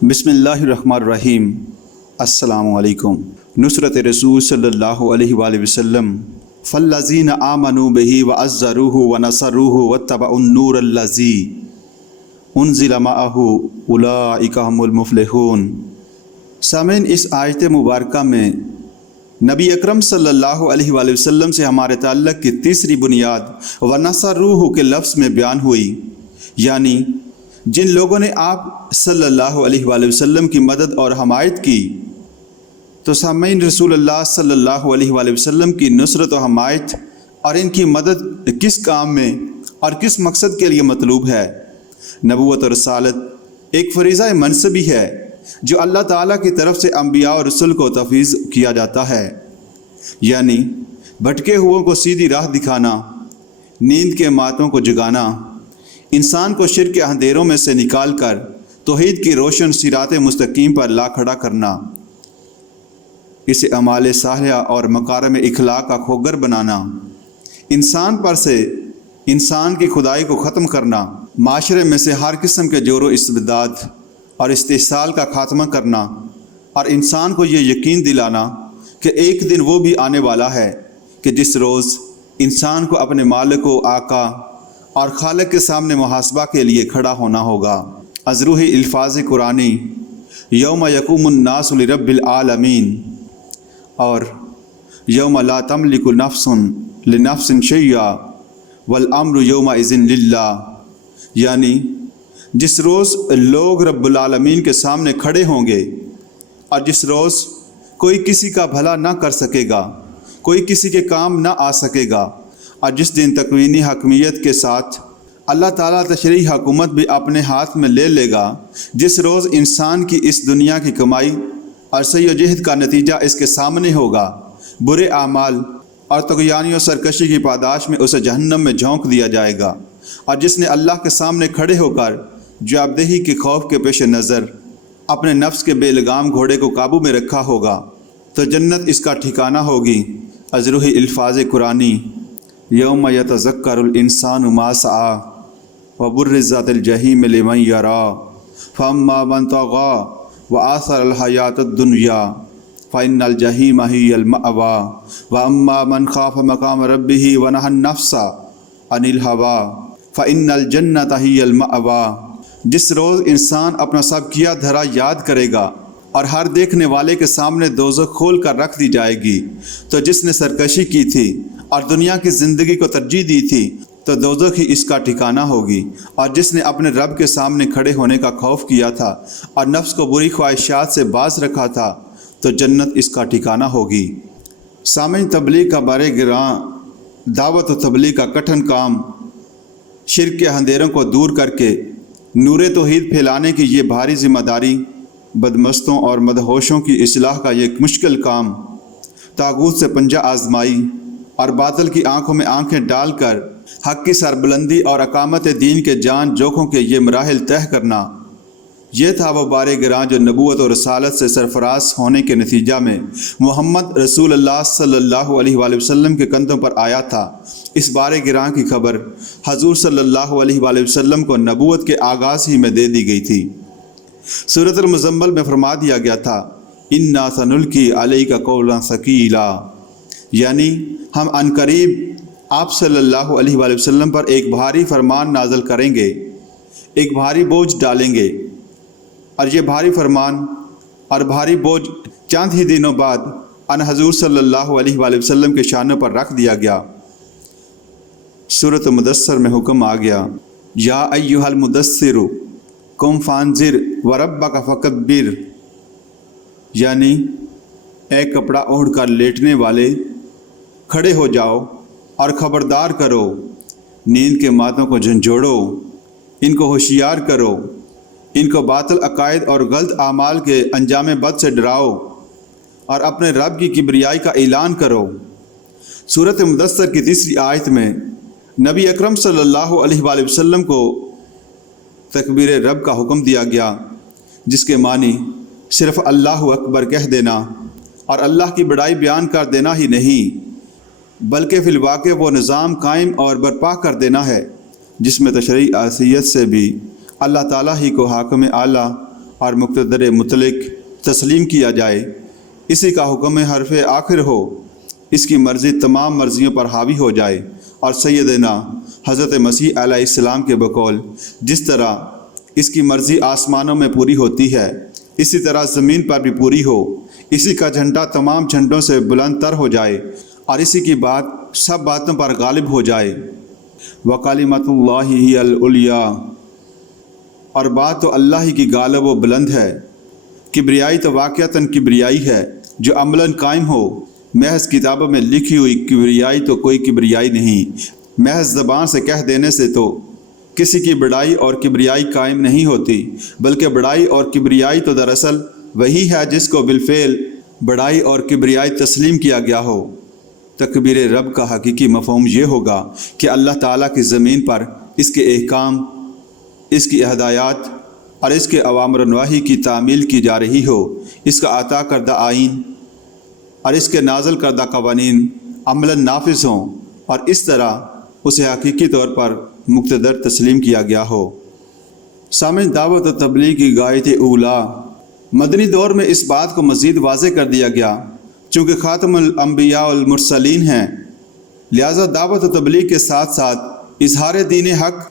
بسم اللہ الرحمن الرحیم۔ السلام علیکم۔ نصرت رسول صلی اللہ علیہ وآلہ وسلم فالذین آمنوا بہ وعزروہ ونصروہ واتبعوا النور الذی انزل معہ اولئک هم المفلحون۔ سامعین، اس آیت مبارکہ میں نبی اکرم صلی اللہ علیہ وآلہ وسلم سے ہمارے تعلق کی تیسری بنیاد ونصروہ کے لفظ میں بیان ہوئی، یعنی جن لوگوں نے آپ صلی اللہ علیہ وآلہ وسلم کی مدد اور حمایت کی، تو سامعین رسول اللہ صلی اللہ علیہ وآلہ وسلم کی نصرت و حمایت اور ان کی مدد کس کام میں اور کس مقصد کے لیے مطلوب ہے؟ نبوت اور رسالت ایک فریضہ منصبی ہے جو اللہ تعالیٰ کی طرف سے انبیاء اور رسل کو تفویض کیا جاتا ہے، یعنی بھٹکے ہوئوں کو سیدھی راہ دکھانا، نیند کے ماتوں کو جگانا، انسان کو شرک کے اندھیروں میں سے نکال کر توحید کی روشن صراط مستقیم پر لا کھڑا کرنا، اسے اعمال صالحہ اور مکارم اخلاق کا خوگر بنانا، انسان پر سے انسان کی خدائی کو ختم کرنا، معاشرے میں سے ہر قسم کے جور و استبداد اور استحصال کا خاتمہ کرنا، اور انسان کو یہ یقین دلانا کہ ایک دن وہ بھی آنے والا ہے کہ جس روز انسان کو اپنے مالک و آقا اور خالق کے سامنے محاسبہ کے لیے کھڑا ہونا ہوگا۔ از روح الفاظ قرآنی یوم یقوم الناس لرب العالمین اور یوم لا تملک نفس لنفس شیئا والامر یومئذ للہ، یعنی جس روز لوگ رب العالمین کے سامنے کھڑے ہوں گے اور جس روز کوئی کسی کا بھلا نہ کر سکے گا، کوئی کسی کے کام نہ آ سکے گا، اور جس دن تکوینی حکمیت کے ساتھ اللہ تعالیٰ تشریعی حکومت بھی اپنے ہاتھ میں لے لے گا، جس روز انسان کی اس دنیا کی کمائی اور سعی و جہد کا نتیجہ اس کے سامنے ہوگا، برے اعمال اور طغیانی و سرکشی کی پاداش میں اسے جہنم میں جھونک دیا جائے گا، اور جس نے اللہ کے سامنے کھڑے ہو کر جواب دہی کے خوف کے پیش نظر اپنے نفس کے بے لگام گھوڑے کو قابو میں رکھا ہوگا تو جنت اس کا ٹھکانہ ہوگی۔ از روح الفاظ قرآنی یوم یتذکر الانسان ما سعی وبرزت الجحیم لمن یری فاما من طغی وآثر الحیاۃ الدنیا فإن الجحیم ہی المأوی واما من خاف مقام ربہ ونہی النفس عن الہوی فإن الجنۃ ہی المأوی۔ جس روز انسان اپنا سب کیا دھرا یاد کرے گا اور ہر دیکھنے والے کے سامنے دوزخ کھول کر رکھ دی جائے گی، تو جس نے سرکشی کی تھی اور دنیا کی زندگی کو ترجیح دی تھی تو دوزخ ہی اس کا ٹھکانہ ہوگی، اور جس نے اپنے رب کے سامنے کھڑے ہونے کا خوف کیا تھا اور نفس کو بری خواہشات سے باز رکھا تھا تو جنت اس کا ٹھکانہ ہوگی۔ سامعین، تبلیغ کا بار گراں دعوت و تبلیغ کا کٹھن کام، شرک کے اندھیروں کو دور کر کے نور توحید پھیلانے کی یہ بھاری ذمہ داری، بدمستوں اور مدہوشوں کی اصلاح کا یہ مشکل کام، طاغوت سے پنجہ آزمائی اور باطل کی آنکھوں میں آنکھیں ڈال کر حق کی سربلندی اور اقامت دین کے جان جوکھوں کے یہ مراحل طے کرنا، یہ تھا وہ بار گراں جو نبوت اور رسالت سے سرفراز ہونے کے نتیجہ میں محمد رسول اللہ صلی اللہ علیہ وآلہ وسلم کے کندھوں پر آیا تھا۔ اس بار گراں کی خبر حضور صلی اللہ علیہ وآلہ وسلم کو نبوت کے آغاز ہی میں دے دی گئی تھی۔ سورۃ المزمل میں فرما دیا گیا تھا اِنَّا سَنُلْقِي عَلَيْكَ قَوْلًا ثَقِيلًا، یعنی ہم عنقریب آپ صلی اللہ علیہ وآلہ وسلم پر ایک بھاری فرمان نازل کریں گے، ایک بھاری بوجھ ڈالیں گے، اور یہ بھاری فرمان اور بھاری بوجھ چند ہی دنوں بعد ان حضور صلی اللہ علیہ وآلہ وسلم کے شانوں پر رکھ دیا گیا۔ سورۃ مدثر میں حکم آ گیا یا ایھا المدثر قم فانذر وربک فکبر، یعنی اے کپڑا اوڑھ کر لیٹنے والے، کھڑے ہو جاؤ اور خبردار کرو، نیند کے ماتوں کو جھنجھوڑو، ان کو ہوشیار کرو، ان کو باطل عقائد اور غلط اعمال کے انجام بد سے ڈراؤ اور اپنے رب کی کبریائی کا اعلان کرو۔ سورۃ مدثر کی تیسری آیت میں نبی اکرم صلی اللہ علیہ وآلہ وسلم کو تکبیر رب کا حکم دیا گیا، جس کے معنی صرف اللہ اکبر کہہ دینا اور اللہ کی بڑائی بیان کر دینا ہی نہیں، بلکہ فی الواقع وہ نظام قائم اور برپا کر دینا ہے جس میں تشریعی حیثیت سے بھی اللہ تعالیٰ ہی کو حاکم اعلیٰ اور مقتدر مطلق تسلیم کیا جائے، اسی کا حکم حرف آخر ہو، اس کی مرضی تمام مرضیوں پر حاوی ہو جائے، اور سیدنا حضرت مسیح علیہ السلام کے بقول جس طرح اس کی مرضی آسمانوں میں پوری ہوتی ہے اسی طرح زمین پر بھی پوری ہو، اسی کا جھنڈا تمام جھنڈوں سے بلند تر ہو جائے، اور اسی کی بات سب باتوں پر غالب ہو جائے۔ وَقَلِمَةُ اللَّهِ هِيَ الْعُلْيَا، اور بات تو اللہ ہی کی غالب و بلند ہے۔ کبریائی تو واقعتاً کبریائی ہے جو عملاً قائم ہو، محض کتابوں میں لکھی ہوئی کبریائی تو کوئی کبریائی نہیں، محض زبان سے کہہ دینے سے تو کسی کی بڑائی اور کبریائی قائم نہیں ہوتی، بلکہ بڑائی اور کبریائی تو دراصل وہی ہے جس کو بالفعل بڑائی اور کبریائی تسلیم کیا گیا ہو۔ تکبیر رب کا حقیقی مفہوم یہ ہوگا کہ اللہ تعالیٰ کی زمین پر اس کے احکام، اس کی ہدایات اور اس کے اوامر و نواہی کی تعمیل کی جا رہی ہو، اس کا عطا کردہ آئین اور اس کے نازل کردہ قوانین عملاً نافذ ہوں، اور اس طرح اسے حقیقی طور پر مقتدر تسلیم کیا گیا ہو۔ سامعین، دعوت و تبلیغ کی غایت اولا مدنی دور میں اس بات کو مزید واضح کر دیا گیا، چونکہ خاتم الانبیاء والمرسلین ہیں، لہذا دعوت و تبلیغ کے ساتھ ساتھ اظہار دین حق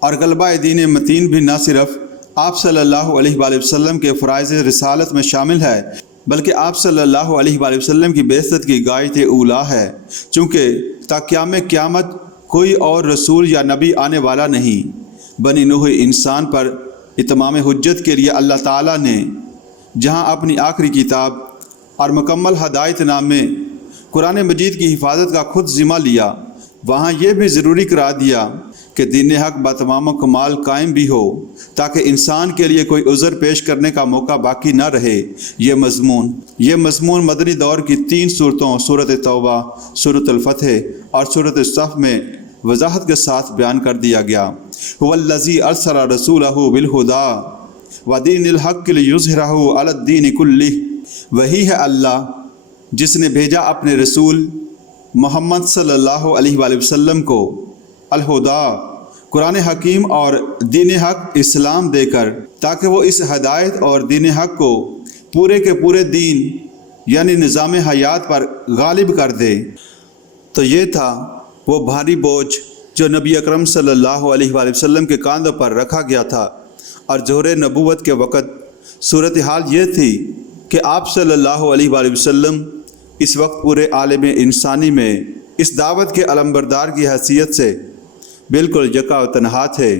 اور غلبہ دین متین بھی نہ صرف آپ صلی اللہ علیہ وآلہ وسلم کے فرائض رسالت میں شامل ہے، بلکہ آپ صلی اللہ علیہ وآلہ وسلم کی بعثت کی غایت اولا ہے، چونکہ تا قیام قیامت کوئی اور رسول یا نبی آنے والا نہیں۔ بنی نوح انسان پر اتمام حجت کے لیے اللہ تعالیٰ نے جہاں اپنی آخری کتاب اور مکمل ہدایت نامے قرآن مجید کی حفاظت کا خود ذمہ لیا، وہاں یہ بھی ضروری قرار دیا کہ دین حق بتمام و کمال قائم بھی ہو، تاکہ انسان کے لیے کوئی عذر پیش کرنے کا موقع باقی نہ رہے۔ یہ مضمون مدنی دور کی 3 صورتوں سورۃ توبہ، سورۃ الفتح اور سورۃ الصف میں وضاحت کے ساتھ بیان کر دیا گیا۔ هو الذی ارسل رسولہ بالہدی ودین الحق لیظہرہ علی الدین کلہ، وہی ہے اللہ جس نے بھیجا اپنے رسول محمد صلی اللہ علیہ وآلہ وسلم کو الہدا، قرآن حکیم اور دین حق اسلام دے کر، تاکہ وہ اس ہدایت اور دین حق کو پورے کے پورے دین یعنی نظام حیات پر غالب کر دے۔ تو یہ تھا وہ بھاری بوجھ جو نبی اکرم صلی اللہ علیہ وآلہ وسلم کے کاندھوں پر رکھا گیا تھا، اور ظہور نبوت کے وقت صورتحال یہ تھی کہ آپ صلی اللہ علیہ وآلہ وسلم اس وقت پورے عالم انسانی میں اس دعوت کے علمبردار کی حیثیت سے بالکل یکا و تنہا تھے۔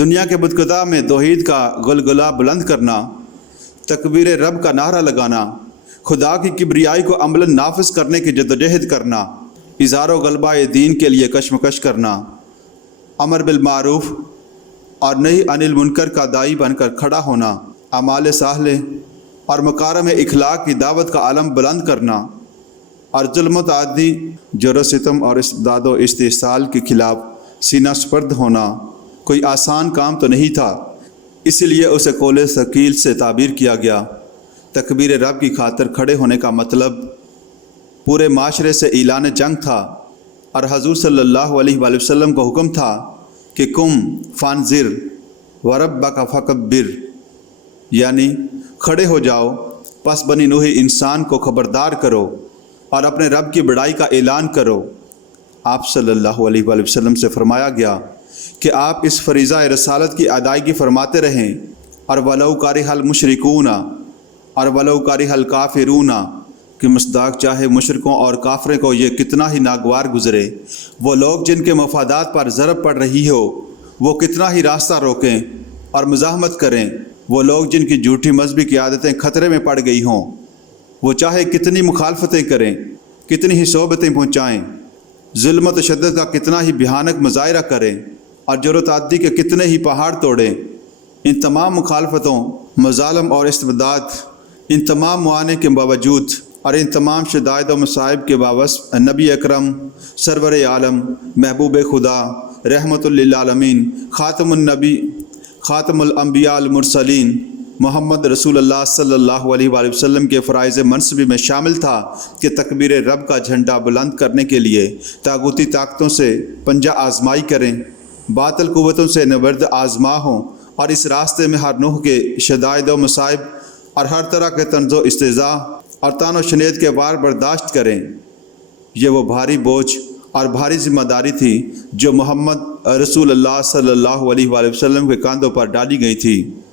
دنیا کے بدکدہ میں توحید کا غلغلہ بلند کرنا، تکبیر رب کا نعرہ لگانا، خدا کی کبریائی کو عملاً نافذ کرنے کی جدوجہد کرنا، اظہار و غلبہ دین کے لیے کشمکش کرنا، امر بالمعروف اور نہی عن المنکر کا داعی بن کر کھڑا ہونا، اعمال صالح اور مکارم اخلاق کی دعوت کا علم بلند کرنا، اور ظلم و تعدی، جور و ستم اور استبداد و استحصال کے خلاف سینہ سپرد ہونا کوئی آسان کام تو نہیں تھا، اس لیے اسے قول ثقیل سے تعبیر کیا گیا۔ تکبیر رب کی خاطر کھڑے ہونے کا مطلب پورے معاشرے سے اعلان جنگ تھا، اور حضور صلی اللہ علیہ وآلہ وسلم کو حکم تھا کہ قم فانذر وربک فکبر، یعنی کھڑے ہو جاؤ، پس بنی نوح انسان کو خبردار کرو اور اپنے رب کی بڑائی کا اعلان کرو۔ آپ صلی اللہ علیہ وآلہ وسلم سے فرمایا گیا کہ آپ اس فریضہ رسالت کی ادائیگی فرماتے رہیں، اور ولو کارہ المشرکون اور ولو کارہ الکافرون، کہ مصداق چاہے مشرکوں اور کافروں کو یہ کتنا ہی ناگوار گزرے، وہ لوگ جن کے مفادات پر ضرب پڑ رہی ہو وہ کتنا ہی راستہ روکیں اور مزاحمت کریں، وہ لوگ جن کی جھوٹی مذہبی قیادتیں خطرے میں پڑ گئی ہوں، وہ چاہے کتنی مخالفتیں کریں، کتنی ہی صحبتیں پہنچائیں، ظلم و تشدد کا کتنا ہی بھیانک مظاہرہ کریں، اور جور و تعدی کے کتنے ہی پہاڑ توڑیں، ان تمام مخالفتوں، مظالم اور استبداد، ان تمام معانے کے باوجود اور ان تمام شدائد و مصائب کے باوجود نبی اکرم سرور عالم، محبوب خدا، رحمت للعالمین، خاتم النبی، خاتم الانبیاء المرسلین، محمد رسول اللہ صلی اللہ علیہ وآلہ وسلم کے فرائض منصبی میں شامل تھا کہ تکبیر رب کا جھنڈا بلند کرنے کے لیے طاغوتی طاقتوں سے پنجہ آزمائی کریں، باطل قوتوں سے نبرد آزما ہوں، اور اس راستے میں ہر نوع کے شدائد و مصائب اور ہر طرح کے طنز و استہزاء اور طعن و شنید کے بار برداشت کریں۔ یہ وہ بھاری بوجھ اور بھاری ذمہ داری تھی جو محمد رسول اللہ صلی اللہ علیہ وآلہ وسلم کے کاندھوں پر ڈالی گئی تھی۔